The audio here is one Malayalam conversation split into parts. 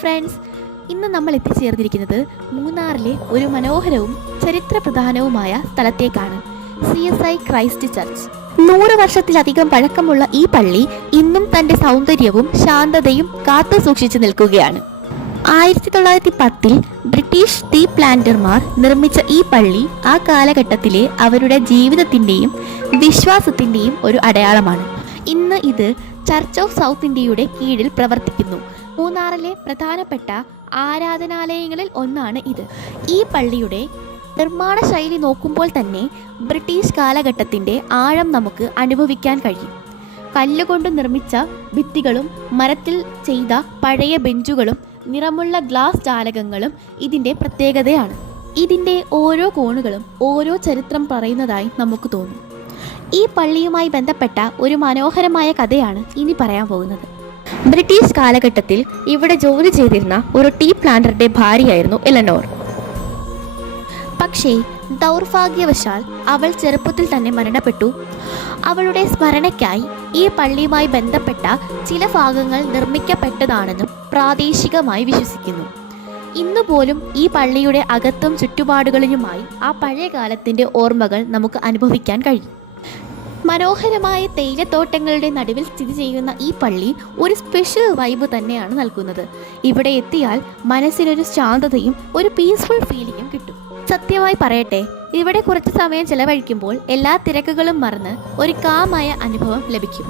ഫ്രണ്ട്സ്, ഇന്ന് നമ്മൾ എത്തിച്ചേർന്നിരിക്കുന്നത് മൂന്നാറിലെ ഒരു മനോഹരവും ചരിത്രപ്രധാനവുമായ സ്ഥലത്തേക്കാണ്. CSI Christ church. 100 വർഷത്തിലധികം പഴക്കമുള്ള ഈ പള്ളി ഇന്നും തൻ്റെ സൗന്ദര്യവും ശാന്തതയും കാത്തു സൂക്ഷിച്ചു നിൽക്കുകയാണ്. 1910 ബ്രിട്ടീഷ് ടീ പ്ലാന്റർമാർ നിർമ്മിച്ച ഈ പള്ളി ആ കാലഘട്ടത്തിലെ അവരുടെ ജീവിതത്തിൻ്റെയും വിശ്വാസത്തിൻ്റെയും ഒരു അടയാളമാണ്. ഇന്ന് ഇത് ചർച്ച് ഓഫ് സൗത്ത് ഇന്ത്യയുടെ കീഴിൽ പ്രവർത്തിക്കുന്നു. മൂന്നാറിലെ പ്രധാനപ്പെട്ട ആരാധനാലയങ്ങളിൽ ഒന്നാണ് ഇത്. ഈ പള്ളിയുടെ നിർമ്മാണ ശൈലി നോക്കുമ്പോൾ തന്നെ ബ്രിട്ടീഷ് കാലഘട്ടത്തിൻ്റെ ആഴം നമുക്ക് അനുഭവിക്കാൻ കഴിയും. കല്ലുകൊണ്ട് നിർമ്മിച്ച ഭിത്തികളും മരത്തിൽ ചെയ്ത പഴയ ബെഞ്ചുകളും നിറമുള്ള ഗ്ലാസ് ജാലകങ്ങളും ഇതിൻ്റെ പ്രത്യേകതയാണ്. ഇതിൻ്റെ ഓരോ കോണുകളും ഓരോ ചരിത്രം പറയുന്നതായി നമുക്ക് തോന്നും. ഈ പള്ളിയുമായി ബന്ധപ്പെട്ട ഒരു മനോഹരമായ കഥയാണ് ഇനി പറയാൻ പോകുന്നത്. ബ്രിട്ടീഷ് കാലഘട്ടത്തിൽ ഇവിടെ ജോലി ചെയ്തിരുന്ന ഒരു ടീ പ്ലാന്ററുടെ ഭാര്യയായിരുന്നു എലനോർ. പക്ഷേ ദൗർഭാഗ്യവശാൽ അവൾ ചെറുപ്പത്തിൽ തന്നെ മരണപ്പെട്ടു. അവളുടെ സ്മരണയ്ക്കായി ഈ പള്ളിയുമായി ബന്ധപ്പെട്ട ചില ഭാഗങ്ങൾ നിർമ്മിക്കപ്പെട്ടതാണെന്നും പ്രാദേശികമായി വിശ്വസിക്കുന്നു. ഇന്നുപോലും ഈ പള്ളിയുടെ അകത്തും ചുറ്റുപാടുകളിലുമായി ആ പഴയ കാലത്തിൻ്റെ ഓർമ്മകൾ നമുക്ക് അനുഭവിക്കാൻ കഴിയും. മനോഹരമായ തേയിലത്തോട്ടങ്ങളുടെ നടുവിൽ സ്ഥിതി ചെയ്യുന്ന ഈ പള്ളി ഒരു സ്പെഷ്യൽ വൈബ് തന്നെയാണ് നൽകുന്നത്. ഇവിടെ എത്തിയാൽ മനസ്സിനൊരു ശാന്തതയും ഒരു പീസ്ഫുൾ ഫീലിംഗും കിട്ടും. സത്യമായി പറയട്ടെ, ഇവിടെ കുറച്ച് സമയം ചെലവഴിക്കുമ്പോൾ എല്ലാ തിരക്കുകളും മറന്ന് ഒരു കാമായ അനുഭവം ലഭിക്കും.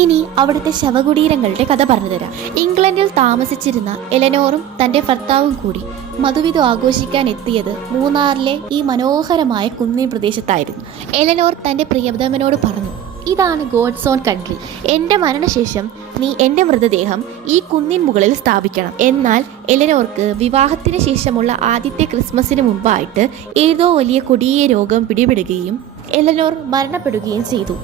ഇനി അവിടുത്തെ ശവകുടീരങ്ങളുടെ കഥ പറഞ്ഞുതരാം. ഇംഗ്ലണ്ടിൽ താമസിച്ചിരുന്ന എലനോറും തൻ്റെ ഭർത്താവും കൂടി മധുവിധു ആഘോഷിക്കാൻ എത്തിയത് മൂന്നാറിലെ ഈ മനോഹരമായ കുന്നിൻ പ്രദേശത്തായിരുന്നു. എലനോർ തൻ്റെ പ്രിയതമനോട് പറഞ്ഞു, ഇതാണ് ഗോഡ്സ് ഓൺ കൺട്രി. എൻ്റെ മരണശേഷം നീ എൻ്റെ മൃതദേഹം ഈ കുന്നിൻ മുകളിൽ സ്ഥാപിക്കണം. എന്നാൽ എലനോർക്ക് വിവാഹത്തിന് ശേഷമുള്ള ആദ്യത്തെ ക്രിസ്മസിന് മുമ്പായിട്ട് ഏതോ വലിയ കൊടിയ രോഗം പിടിപെടുകയും എലനോർ മരണപ്പെടുകയും ചെയ്തു.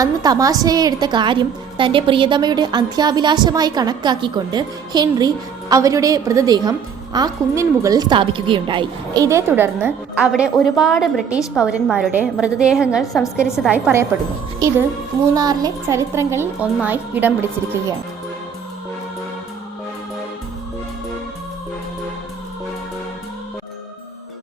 അന്ന് തമാശയെ എടുത്ത കാര്യം തൻ്റെ പ്രിയതമയുടെ അന്ത്യാഭിലാഷമായി കണക്കാക്കിക്കൊണ്ട് ഹെൻറി അവരുടെ മൃതദേഹം ആ കുന്നിൻ മുകളിൽ സ്ഥാപിക്കുകയുണ്ടായി. ഇതേ തുടർന്ന് അവിടെ ഒരുപാട് ബ്രിട്ടീഷ് പൗരന്മാരുടെ മൃതദേഹങ്ങൾ സംസ്കരിച്ചതായി പറയപ്പെടുന്നു. ഇത് മൂന്നാറിലെ ചരിത്രങ്ങളിൽ ഒന്നായി ഇടം പിടിച്ചിരിക്കുകയാണ്.